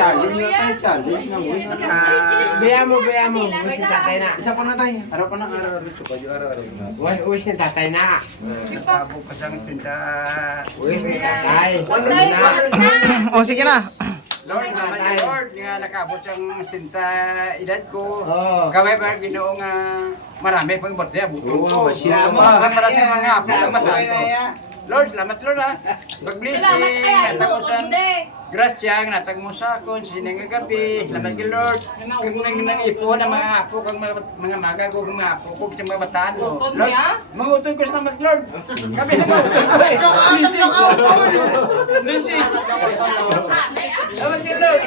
Challenge na tayo, challenge na mo. Baya mo, wish ni tatay na. Isa pa na tayo. Araw pa na araw. Ito pa yung araw. Wish ni tatay na. Bukas ang cinta. Wish ni tatay. O, sige na. Lord, naman Lord, nga nakabot ang cinta edad ko. Oh. Kamay pa Ginoo nga marami pang birthday buto ko. Salamat. Para sa mga apo matay ko. Lord, salamat Lord ha. Mag-blessing, natakusan. Grasya, natag mo sa akon, sinang gabi. Salamat kay Lord. Kung nang ipo na mga apo, kang mga maga ko, kang mga apo ko, kang mga bataan ko. Lord, mangutod ko salamat Lord. Kami na Lucy. Salamat kay Lord.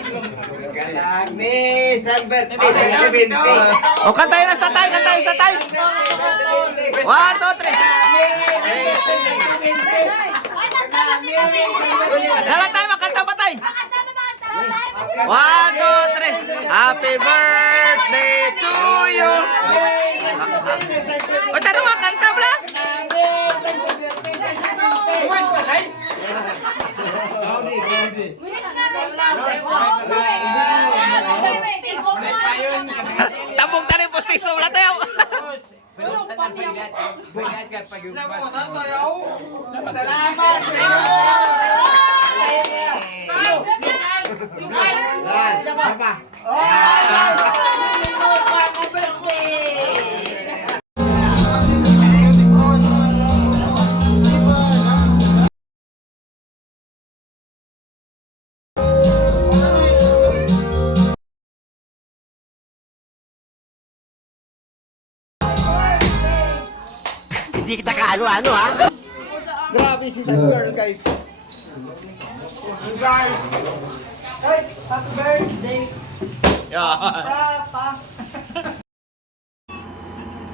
Kami, San Berti, San Sebente. O, kantayin na sa tay, kantayin sa tay. 1, 2, 3. Dalang tayo, makanta pa tayo. 1, 2, 3. Happy birthday to you. O, taro nga, kanta ba? Tabong tani postiso wala tayo. Salamat sa iyo. Hindi kita kaano-ano ha. Grabe si Sad Girl, guys.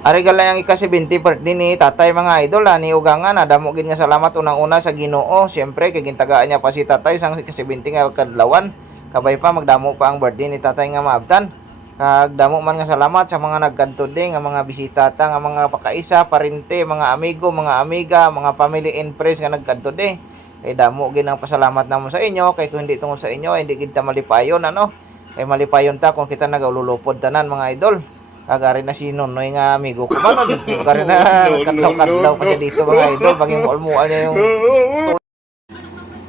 Arigal lang ang ika-70 birthday ni tatay mga idol ni ugangan damo gid nga salamat unang-una sa Ginoo. Siyempre kay gintagaan niya pa si tatay sang ika-70 nga kadlawan. Kabay pa magdamo pa ang birthday ni tatay nga maabtan. Kag damo man nga salamat sa mga nagkanto din nga mga bisita ta nga mga pakaisa, parente, mga amigo, mga amiga, mga family and friends nga nagkanto din. Kay damo gid ang pasalamat namo sa inyo kay kung hindi tungod sa inyo hindi gid ta malipayon ano. Kay malipayon ta kung kita nagaululupod tanan mga idol. Kagari na si Nonoy nga amigo ko ba no? Kagari na kadlaw-kadlaw pa siya dito mga idol pag yung ulmuan niya yung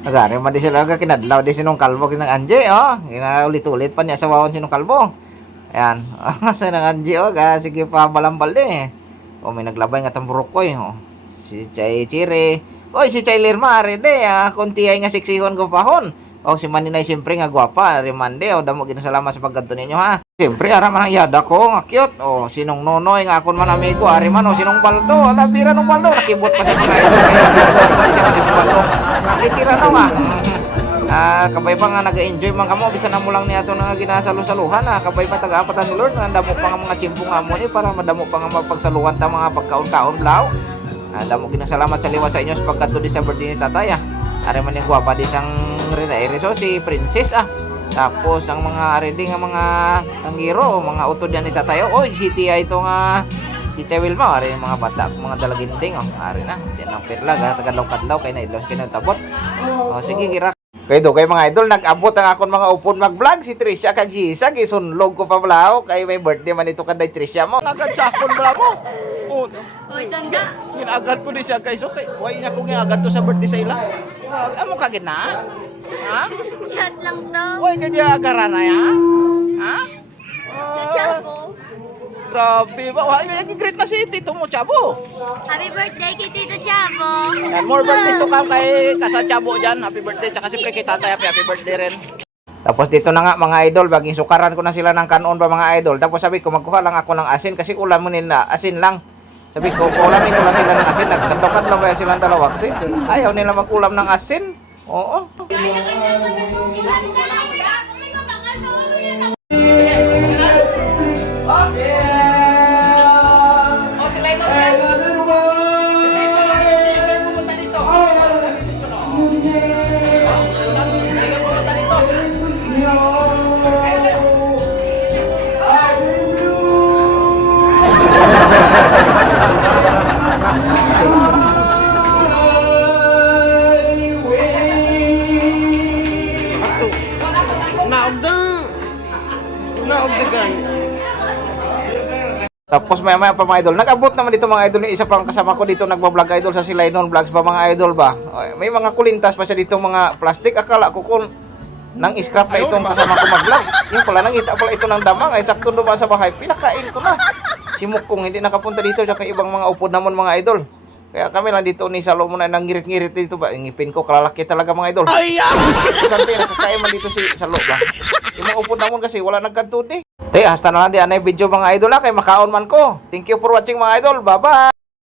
kagari man di sila kinadlaw di sinong kalbo kinang Anje oh. Ginaulit-ulit pa niya sa wawon sinong kalbo. Ayan. Sa nang Anje oh sige pa balambal din eh. O may naglabay nga tamburukoy oh. Si Chay Chire. Oy si Chay Lirma are de kunti ay nga siksihon ko pahon. O si Maninay siyempre nga gwapa rimande o damo ginasalamat sa pagganto ninyo ha. Siyempre ara man ang yada ko nga cute o sinong Nonoy nga akon man amigo ari man o sinong Baldo ala bira nung Baldo nakibot pa sa mga ito. Nakitira no nga. Kabay pa nga naga-enjoy man kamo bisan na mo lang niya ato nga ginasalo-saluhan kabay pa taga-apatan ni Lord nga damo pa nga mga chimpo nga mo ni para madamo pa nga mapagsaluhan ta mga pagkaon-kaon blaw. Damo ginasalamat sa liwas sa inyo sa pagkanto di sa birthday ni tatay Ari man yung gwapa di sang Reso si Princess Tapos ang mga ready nga mga tanggiro, mga utod yan itatayo. Oy, city ito nga si Wilma, ari mga bata, mga dalaginding ari na. Diyan ang perla, tagadlaw-kadlaw kay na idlaw kay tabot. Sige gira. Kay mga idol nag-abot ang akon mga upon mag-vlog si Trisha kag Gisa gisunlog ko pa blao kay may birthday man ito kanday Trisha mo. Agad sa akon bra mo. Oy, tanda. Ginagad ko di siya kay so kay way niya ko giagad to sa birthday sa ila. Amo ka gina? Ha? Chat lang to. Oy, kaya agaran na ya? Ha? Chabo. Grabe ba? Wah, yung great na si Tito mo, Chabo. Happy birthday kay Tito Chabo. And more birthdays to come kay Kasa Chabo dyan. Happy birthday. Tsaka siyempre kay Tatay, happy birthday rin. Tapos dito na nga mga idol, baging sukaran ko na sila ng kanon ba mga idol. Tapos sabi ko, magkuha lang ako ng asin kasi ulam mo nila, asin lang. Sabi ko, ulamin ko lang sila ng asin. Nagkandok-kandok ba yan silang dalawa? Kasi ayaw nila mag-ulam ng asin. Oo. Tapos maya pa mga idol, nag-abot naman dito mga idol yung isa pang kasama ko dito nagbablog idol sa Silainon Vlogs ba mga idol ba. Ay, may mga kulintas pa siya dito mga plastic. Akala ko kung nang scrap na itong kasama ko mag-vlog. Yung pala nangita pala ito ng damang ay sakto dumaan sa bahay. Pinakain ko na. Si Mukong hindi nakapunta dito tsaka ibang mga upod naman mga idol. Kaya kami lang dito ni Salo muna nang ngirit-ngirit dito ba. Ngipin ko kalalaki talaga mga idol. Dante nakakain man dito si Salo ba. Yung mga upod naman kasi wala nagkantod eh. Hasta na lang di anay video mga idol kay makaon man ko. Thank you for watching mga idol. Bye-bye.